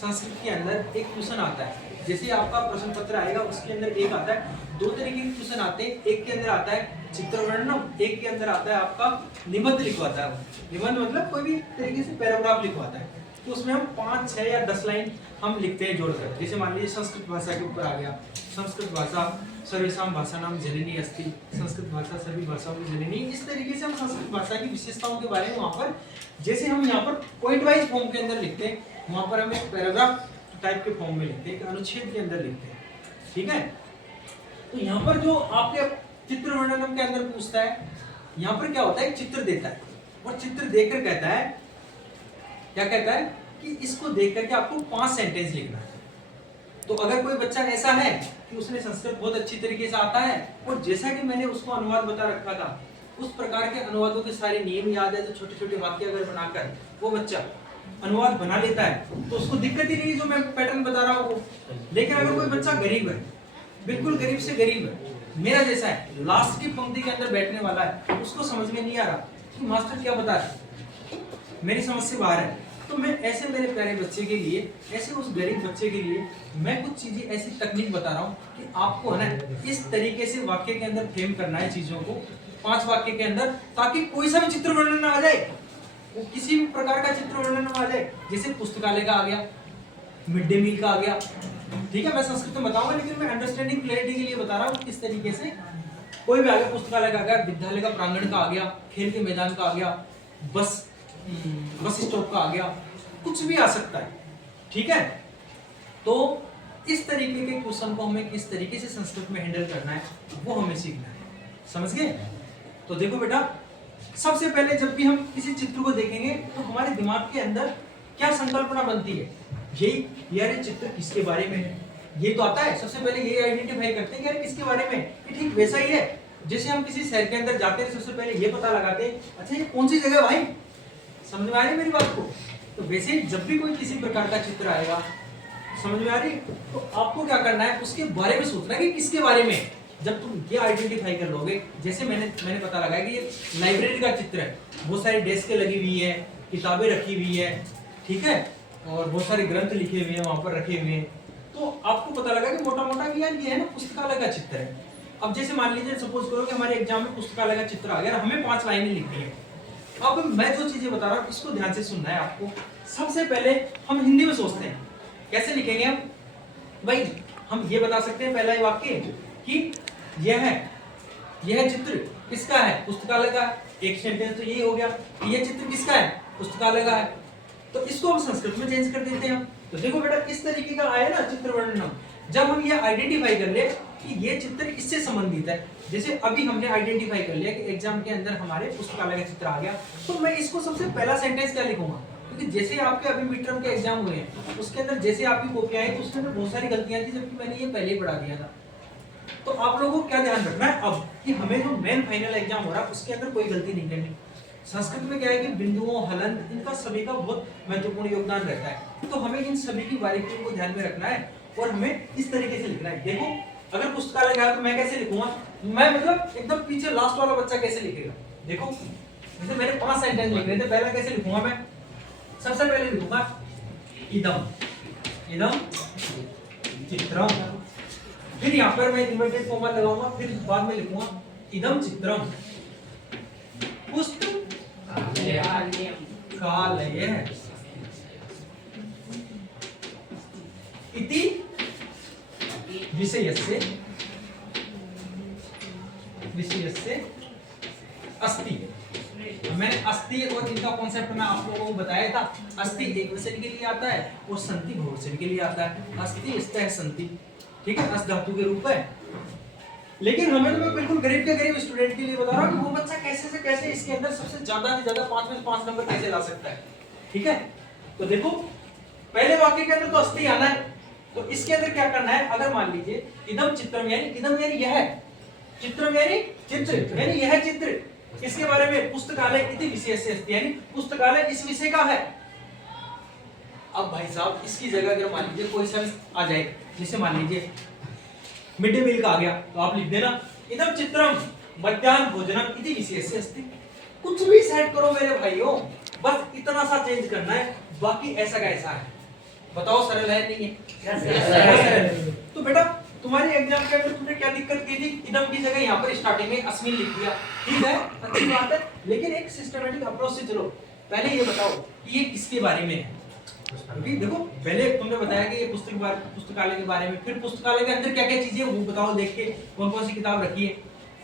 संस्कृत के अंदर एक क्वेश्चन आता है, जैसे आपका प्रश्न पत्र आएगा उसके अंदर एक आता है, दो तरीके के क्वेश्चन आते हैं। एक के अंदर आता है चित्र वर्णन, एक के अंदर आता है आपका निबंध लिखवाता है। निबंध मतलब कोई भी तरीके से पैराग्राफ लिखवाता है, तो उसमें हम 5, 6 या 10 लाइन हम लिखते हैं जोड़कर। जैसे मान लीजिए संस्कृत भाषा के ऊपर आ गया, संस्कृत भाषा सर्वेषां भाषाणां जननी अस्ति, संस्कृत भाषा सभी भाषाओं की जननी। इस तरीके से हम संस्कृत भाषा की विशेषताओं के बारे में वहाँ पर, जैसे हम यहाँ पर पॉइंट वाइज फॉर्म के अंदर लिखते हैं, वहाँ पर हम एक पैराग्राफ टाइप के फॉर्म में लिखते हैं, एक अनुच्छेद के अंदर लिखते हैं। ठीक है, तो यहाँ पर जो आपके चित्र वर्णन के अंदर पूछता है, यहाँ पर क्या होता है, चित्र देता है और चित्र देकर कहता है, क्या कहता है कि इसको देख करके आपको 5 सेंटेंस लिखना है। तो अगर कोई बच्चा ऐसा है कि उसने संस्कृत बहुत अच्छी तरीके से आता है और जैसा कि मैंने उसको अनुवाद बता रखा था उस प्रकार के अनुवादों के सारे नियम याद है, तो छोटे छोटे वाक्य अगर बनाकर वो बच्चा अनुवाद बना लेता है तो उसको दिक्कत ही नहीं जो मैं पैटर्न बता रहा हूँ। लेकिन अगर कोई बच्चा गरीब है, बिल्कुल गरीब से गरीब है, मेरा जैसा है, लास्ट की पंक्ति के अंदर बैठने वाला है, उसको समझ में नहीं आ रहा कि मास्टर क्या बता रहे, मेरी समझ से बाहर है, तो मैं ऐसे मेरे प्यारे बच्चे के लिए, ऐसे उस गरीब बच्चे के लिए मैं कुछ चीजें ऐसी तकनीक बता रहा हूँ कि आपको है ना इस तरीके से वाक्य के अंदर फ्रेम करना है चीजों को 5 वाक्य के अंदर, ताकि कोई सा भी चित्र वर्णन आ जाए, वो किसी भी प्रकार का चित्र वर्णन आ जाए। जैसे पुस्तकालय का आ गया, मिड डे मील का आ गया, ठीक है, मैं संस्कृत में बताऊंगा लेकिन मैं अंडरस्टैंडिंग क्लैरिटी के लिए बता रहा हूँ किस तरीके से। कोई भी आ गया, पुस्तकालय का आ गया, विद्यालय का प्रांगण का आ गया, खेल के मैदान का आ गया, बस स्टॉप का आ गया, कुछ भी आ सकता है। ठीक है, तो इस तरीके के क्वेश्चन को हमें किस तरीके से संस्कृत में हैंडल करना है वो हमें सीखना है। समझ गए? तो देखो बेटा, सबसे पहले जब भी हम किसी चित्र को देखेंगे तो हमारे दिमाग के अंदर क्या संकल्पना बनती है, यही यार ये चित्र किसके बारे में है, ये तो आता है। सबसे पहले ये आइडेंटिफाई करते हैं कि यार किसके बारे में, ये ठीक वैसा ही है जैसे हम किसी शहर के अंदर जाते हैं, सबसे पहले ये पता लगाते हैं अच्छा ये कौन सी जगह भाई, समझ में आ रही मेरी बात को। तो वैसे जब भी कोई किसी प्रकार का चित्र आएगा, समझ में आ रही, तो आपको क्या करना है, उसके बारे में सोचना है कि किसके बारे में। जब तुम ये आइडेंटिफाई कर लोगे, जैसे मैंने पता लगाया कि ये लाइब्रेरी का चित्र है, बहुत सारी डेस्क लगी हुई है, किताबें रखी हुई है, ठीक है, और बहुत सारे ग्रंथ लिखे हुए हैं वहां पर रखे हुए हैं, तो आपको पता लगा कि मोटा मोटा कि यार ये है ना पुस्तकालय का चित्र है। अब जैसे मान लीजिए सपोज करो कि हमारे एग्जाम में पुस्तकालय का चित्र आ गया, हमें 5 लाइनें लिखनी है। अब मैं जो चीजें बता रहा हूँ इसको ध्यान से सुनना है आपको। सबसे पहले हम हिंदी में सोचते हैं, कैसे लिखेंगे हम भाई, हम ये बता सकते हैं पहला वाक्य कि यह चित्र किसका है, पुस्तकालय का। एक सेंटेंस तो यही हो गया कि यह चित्र किसका है, पुस्तकालय का है। तो इसको हम संस्कृत में चेंज कर देते हैं। तो देखो बेटा किस तरीके का आया ना चित्र वर्णन, जब हम ये आइडेंटिफाई कर ले कि ये चित्र इससे संबंधित है। जैसे अभी हमने आइडेंटिफाई कर लिया कि एग्जाम के अंदर हमारे पुस्तकालय का चित्र आ गया, तो मैं इसको सबसे पहला सेंटेंस क्या लिखूंगा, क्योंकि जैसे आपके अभी मिड टर्म के एग्जाम हुए हैं उसके अंदर जैसे आपकी कॉपियां आई तो उसके अंदर बहुत सारी गलतियां थी, जबकि मैंने ये पहले ही पढ़ा दिया था। तो आप लोगों को क्या ध्यान रखना है अब कि हमें जो मेन फाइनल एग्जाम हो रहा है उसके अंदर कोई गलती नहीं करनी। संस्कृत में क्या है कि बिंदुओं, हलन, इनका सभी का बहुत महत्वपूर्ण योगदान रहता है, तो हमें इन सभी की बारीकियों को ध्यान में रखना है और हमें इस तरीके से लिखना है। देखो अगर पुस्तकालय गया तो मैं कैसे लिखूंगा, मैं मतलब एकदम पीछे लास्ट वाला बच्चा कैसे लिखेगा। देखो जैसे मेरे 5 सेंटेंस लिख रहे थे, पहला कैसे लिखूंगा मैं, सबसे पहले लिखूंगा इदम चित्रम, फिर यहाँ पर मैं इन्वर्टेड कॉमा लगाऊंगा, फिर बाद में लिखूंगा इदम चित्रम पुस्तकालय इति विषयस्य अस्ति। मैंने अस्ति और इनका कॉन्सेप्ट मैं आप लोगों को बताया था। अस्ति एक वचन के लिए आता है और संति बहुवचन के लिए आता है। अस्ति स्तः संति, ठीक है, अस धातु के रूप है। लेकिन हमें तो मैं बिल्कुल गरीब के गरीब स्टूडेंट के लिए बता रहा हूँ कि वो बच्चा कैसे से कैसे इसके अंदर सबसे ज्यादा से ज्यादा 5 में से 5 नंबर कैसे ला सकता है। ठीक है, तो देखो पहले वाक्य के अंदर तो अस्ति आना है, तो इसके अंदर क्या करना है, अगर मान लीजिए इदम चित्रम यानी इदम यानी यह, चित्रम यानी चित्र यानी यह चित्र किसके बारे में, पुस्तकालय इति विषयस्य अस्ति यानी पुस्तकालय इस विषय का है। अब भाई साहब इसकी जगह अगर मान लीजिए कोई सा आ जाए, जैसे मान लीजिए मिड डे मील का आ गया, तो आप लिख देना इदम चित्रम मध्याह्न भोजनम इति विषयस्य अस्ति। कुछ भी सेट करो मेरे भाइयों, बस इतना सा चेंज करना है, बाकी ऐसा का ऐसा है। बताओ सरल है नहीं है? सरल है। तो बेटा तुम्हारी एग्जाम के अंदर तुमने क्या दिक्कत की थी? इदम की जगह यहाँ पर स्टार्टिंग में अस्मिन लिख दिया, ठीक है, अच्छी बात है, लेकिन एक सिस्टमैटिक अप्रोच से चलो। पहले ये बताओ कि ये किसके बारे में है? क्योंकि देखो पहले तुमने बताया कि ये पुस्तकालय के बारे में, फिर पुस्तकालय के अंदर क्या क्या चीजें वो बताओ, देख के कौन कौन सी किताब रखी है,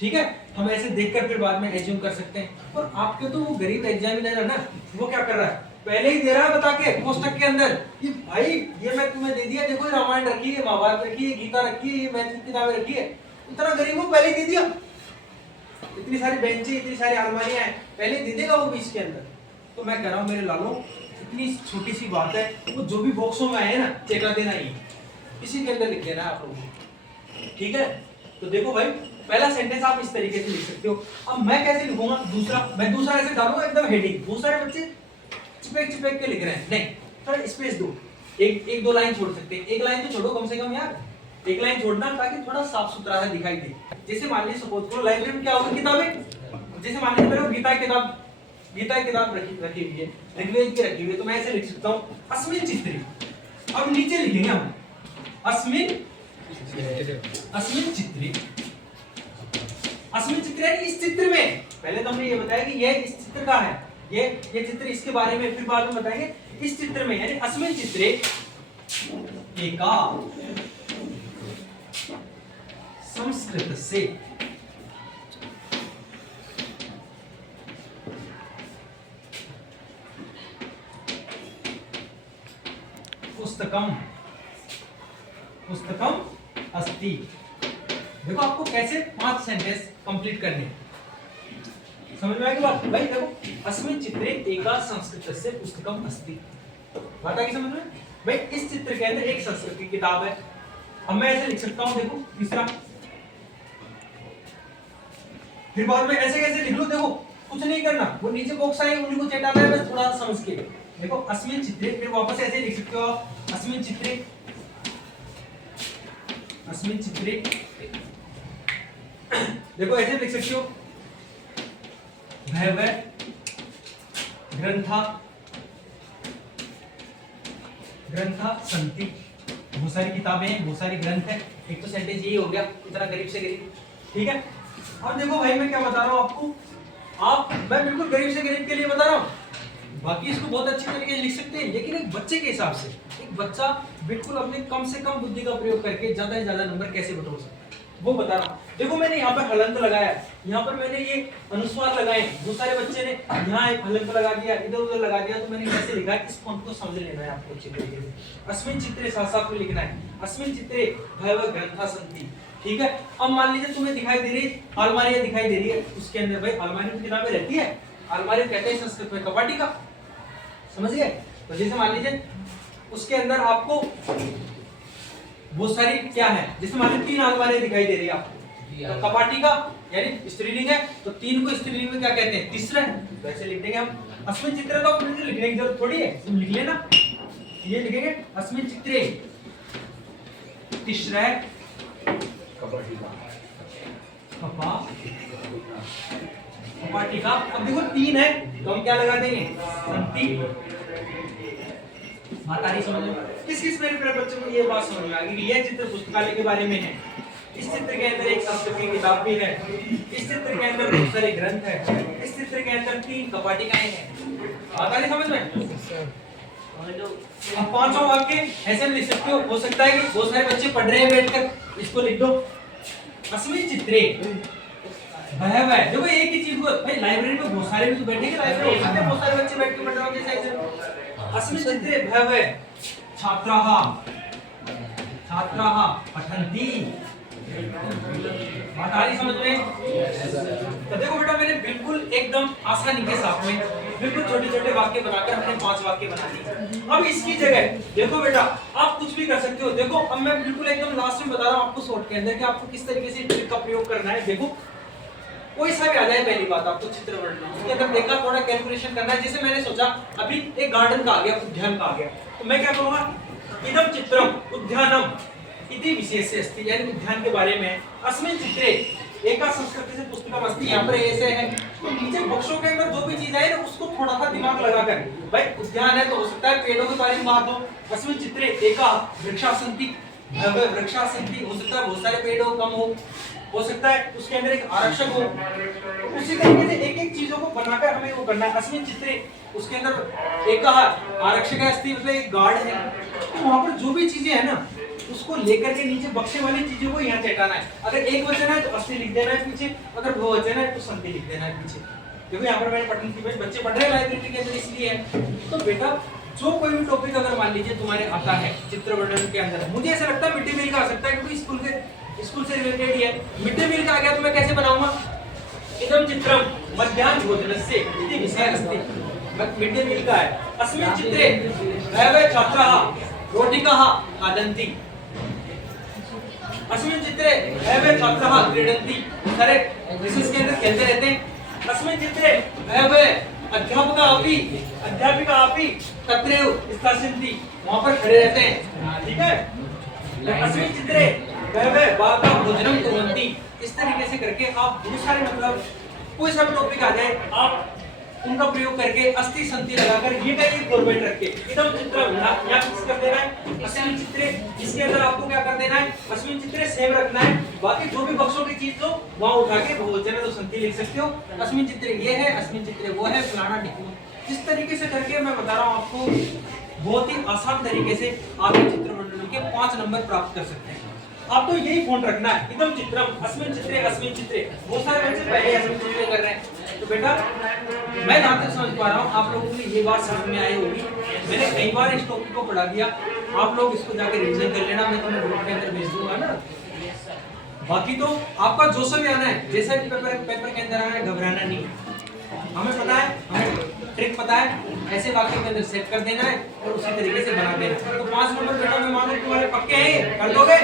ठीक है, हम ऐसे देखकर फिर बाद में एज्यूम कर सकते हैं। और आपके तो वो गरीब एग्जामिनर है ना, वो क्या कर रहा है, पहले ही दे रहा है बता के पुस्तक के अंदर कि भाई ये मैं तुम्हें दे दिया, देखो रामायण रखी है, महाभारत रखी है, गीता रखी है, ये मैथ की किताबें रखी है, इतना गरीब हो पहले दे दिया, इतनी सारी बेंचें, इतनी सारी अलमारियां हैं, पहले दे देगा वो बीच के अंदर। तो मैं कह रहा हूँ मेरे लालों, इतनी छोटी सी बात है, वो जो भी बॉक्सों में आए ना चेका देना ही, इसी के अंदर लिख देना है आप लोगों को, ठीक है। तो देखो भाई पहला सेंटेंस आप इस तरीके से लिख सकते हो। अब मैं कैसे लिखूंगा दूसरा, मैं दूसरा ऐसे डालूंगा एकदम हेडिंग, बहुत सारे बच्चे चिपक के लिख रहे हैं, नहीं थोड़ा स्पेस दो, एक दो लाइन छोड़ सकते हैं, एक लाइन तो छोड़ो कम से कम यार, एक लाइन छोड़ना ताकि थोड़ा साफ सुथरा सा दिखाई दे। जैसे मान लीजिए सपोज करो लाइब्रेरी में क्या होगा, किताबें, जैसे मान लीजिए मेरे को गीता की किताब रखी हुई है, ऋग्वेद की रखी हुई है, तो मैं ऐसे लिख सकता हूँ अस्मिन चित्रे। अब नीचे लिखेंगे हम अस्मिन चित्रे, अस्मिन चित्रे यानी इस चित्र में, पहले तो हमने ये बताया कि ये इस चित्र का है, ये चित्र इसके बारे में फिर बाद में बताएंगे, इस चित्र में यानी अस्मिन चित्रे एका संस्कृत से पुस्तकम अस्ति। देखो आपको कैसे 5 सेंटेंस कंप्लीट करने, समझ में आएगी बात? भाई देखो अस्मिन चित्रे एका संस्कृतस्य पुस्तकम अस्ति, बात आ गई समझ में? भाई इस चित्र के अंदर एक संस्कृत की किताब है। अब मैं ऐसे लिख सकता हूं, देखो तीसरा, फिर बाद में ऐसे कैसे लिख लो, देखो कुछ नहीं करना, वो नीचे बॉक्स आए उन्हीं को चेटाना है बस, थोड़ा सा समझ के। देखो अस्मिन चित्रे, फिर वापस ऐसे लिख सकते हो आप अस्मिन चित्रे देखो ऐसे लिख सकते हो भैवय ग्रंथा संति, बहुत सारी किताबें हैं, बहुत सारी ग्रंथ है। एक तो सेंटेंस यही हो गया, इतना गरीब से गरीब, ठीक है। अब देखो भाई मैं क्या बता रहा हूँ आपको, मैं बिल्कुल गरीब से गरीब के लिए बता रहा हूँ, बाकी इसको बहुत अच्छी तरीके से लिख सकते हैं, लेकिन एक बच्चे के हिसाब से, एक बच्चा बिल्कुल अपने कम से कम बुद्धि का प्रयोग करके ज्यादा से ज्यादा नंबर कैसे बटोर सकता है वो बता रहा हूँ। देखो मैंने यहाँ पर हलंत लगाया, यहाँ पर मैंने ये अनुस्वार लगाए, बहुत सारे बच्चे ने यहाँ एक हलंत लगा दिया, इधर उधर लगा दिया, तो मैंने कैसे लिखा है इस फॉन्ट को समझ लेना है आपको अच्छी तरीके से। अस्मिन चित्रे साथ में लिखना है, अस्मिन चित्रे भैवय ग्रंथा सन्ति, ठीक है। अब मान लीजिए तुम्हें दिखाई दे रही अलमारियां दिखाई दे रही है, उसके अंदर भाई अलमारी में किताबें रहती है, अलमारी कहते हैं संस्कृत में कपाटी का, समझ गए? तो जैसे मान लीजिए उसके अंदर आपको बहुत सारी क्या है, जैसे मान लीजिए 3 अलमारियां दिखाई दे रही है आपको, तो कपाटी का यानी स्त्रीलिंग है, तो 3 को स्त्रीलिंग में क्या कहते हैं, तीसरा, वैसे लिख देंगे हम। अस्मिन चित्रे तो अपने लिखने की जरूरत थोड़ी है, तुम लिख लेना, ये लिखेंगे अस्मिन चित्रे तीसरा कपाटी का। अब देखो 3 है तो हम क्या लगा देंगे, संति। बात आ रही समझ में? किस मेरे बच्चों को ये बात समझ में आ गई कि यह चित्र पुस्तकालय के बारे में है, इस चित्र के अंदर एक संस्कृत की किताब भी है, इस चित्र के अंदर बहुत सारे ग्रंथ है, इस चित्र के अंदर 3 कपाटिकाएं हैं। बात आ रही समझ में? अब 5वां वाक्य ऐसे लिख सकते हो सकता है कि बहुत सारे बच्चे पढ़ रहे हैं बैठकर, इसको लिख दो अस्मिन चित्रे भैवय। देखो एक ही चीज को भाई लाइब्रेरी में बहुत सारे लोग बैठेंगे, लाइब्रेरी हो सकते हैं बहुत सारे बच्चे बैठ के पढ़ रहे हो, जैसे ऐसे अस्मिन चित्रे भैवय छात्राः पठन्ति। बात आ रही समझ में? तो देखो बेटा मैंने बिल्कुल एकदम आसानी के साथ में बिल्कुल छोटे-छोटे वाक्य बनाकर अपने 5 वाक्य बना दिए। अब इसकी जगह देखो बेटा आप कुछ भी कर सकते हो। देखो अब मैं बिल्कुल एकदम लास्ट में बता रहा हूँ आपको शॉर्ट के अंदर कि आपको किस तरीके से ट्रिक का प्रयोग करना है। देखो कोई सा भी आ जाए, पहली बात आपको चित्र बनाना, उसके अंदर देखा थोड़ा कैलकुलेशन करना है। जैसे मैंने सोचा अभी एक गार्डन का आ गया, उद्यान का आ गया, तो मैं क्या करूंगा, इदम चित्रम उद्यानम इति विशेषे अस्ति, यानी उद्यान के बारे में अस्मिन चित्रे एका संस्कृत से पुस्तकम अस्ति, यहाँ पर ऐसे है तो नीचे बक्सों के अंदर जो भी चीज है ना उसको थोड़ा सा दिमाग लगाकर, भाई उद्यान है तो हो सकता है पेड़ों के बारे में बात हो, अस्मिन् चित्रे एका वृक्षासन्ति, वृक्षासन्ति हो सकता है बहुत सारे पेड़ कम हो सकता है उसके अंदर एक आरक्षक हो। उसी तरीके से एक एक चीजों को बनाकर हमें वो करना है। अस्मिन् चित्रे उसके अंदर एक आरक्षक अस्ति मतलब एक गार्ड है, तो वहां पर जो भी चीजें है ना उसको लेकर के नीचे बक्से वाली चीजों को यहाँ चटाना है। अगर एक वचन है तो अस्ति लिख देना है पीछे, अगर बहुवचन है तो संति लिख देना है पीछे। देखो यहाँ पर मैंने पठन की बच्चे पढ़ रहे हैं लाइब्रेरी के अंदर इसलिए है। तो बेटा जो कोई भी टॉपिक अगर मान लीजिए तुम्हारे आता है चित्र वर्णन के अंदर, मुझे ऐसा लगता है मिड डे मील का आ सकता है क्योंकि स्कूल से रिलेटेड ही है। मिड डे मील का आ गया तो मैं कैसे बनाऊंगा, इदं चित्रम मध्याह्न भोजनस्य इति विषय अस्ति। मिड डे मील का है, अस्मिन् चित्रे वयः छात्राः रोटिकाः खादन्ति, अस्मिन् चित्रे वयः छात्राः क्रीडन्ति, सारे रिसेस के अंदर खेलते रहते हैं। अस्मिन् चित्रे वयः अध्यापिका अपि तत्रैव स्थास्यन्ति, वहां पर खड़े रहते हैं, ठीक है। अस्मिन् चित्रे वयः बालाः भोजनं कुर्वन्ति, इस तरीके से करके आप बहुत सारे मतलब कोई सा भी टॉपिक आ जाए आप उनका प्रयोग करके अस्ति संति लगाकर ये का एक फॉर्मेट रख के इदं चित्रम यहाँ फिक्स कर देना है। अस्मिन् चित्रे इसके अंदर आपको क्या कर देना है, अस्मिन् चित्रे सेम रखना है, बाकी जो भी बक्सों की चीज हो वहां उठा के बहुवचन है तो संति लिख सकते हो। अस्मिन् चित्रे ये है, अस्मिन् चित्रे वो है, फलाना ढिकना, इस तरीके से करके मैं बता रहा हूँ आपको बहुत ही आसान तरीके से आप चित्र वर्णन के 5 नंबर प्राप्त कर सकते हैं। आपको यही फोन रखना है, इदं चित्रम अस्मिन् चित्रे अस्मिन् चित्रे। बहुत सारे बच्चे पहले अस्मिन् चित्रे कर रहे हैं, तो बेटा मैं जहाँ तक समझ पा रहा हूँ आप लोगों को ये बात समझ में आई होगी। मैंने कई बार इस टॉपिक को पढ़ा दिया, आप लोग इसको जाकर रिवीजन कर लेना, मैं तुम्हें ग्रुप के अंदर भेज दूंगा ना। बाकी तो आपका जो सा भी आना है, जैसा भी पेपर के अंदर आना है, घबराना नहीं। हमें पता है, हमें ट्रिक पता है, ऐसे वाक्य के अंदर सेट कर देना है और उसी तरीके से बना देना है। तो 5 नंबर बेटा मैं मान लो तुम्हारे पक्के हैं, कर दोगे?